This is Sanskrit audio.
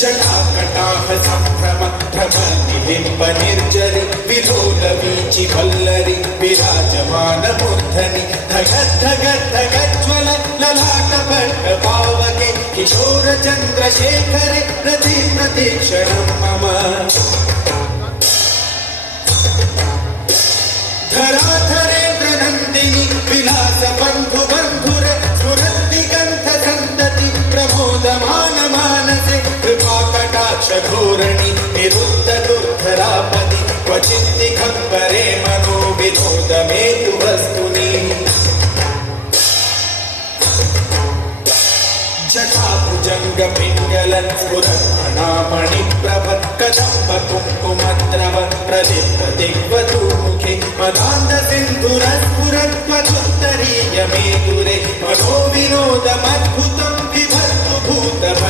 जटाकटाह सम्भ्रम भ्रमनिलिम्ब निर्जरि विलोलवीचि वल्लरि विराजमान मूर्धनि धगद्धगद्धगज्ज्वल ललाटपट्ट पावके किशोर चन्द्रशेखरे प्रति प्रतीक्षणं मम धराधरेन्द्र नन्दिनि विलास बन्धु बन्धुर स्फुरद्दिगन्ध सन्तति प्रमोदमान मानसे कृपा कटाक्ष घोरणि निरुद्ध दुर्धरापदि क्वचित् दिगम्बरे मनो विनोदमेतु वस्तुनि जटाभुजङ्ग पिङ्गलन् स्फुरन्मणामणिप्रभ कदम्ब कुङ्कुमद्रव प्रदीप्त दिग्वधूमुखे मदान्ध सिन्धुरस्फुरत्वचुत्तरीय मेदुरे मनो विनोदमद्भुतं विभर्तु भूतभ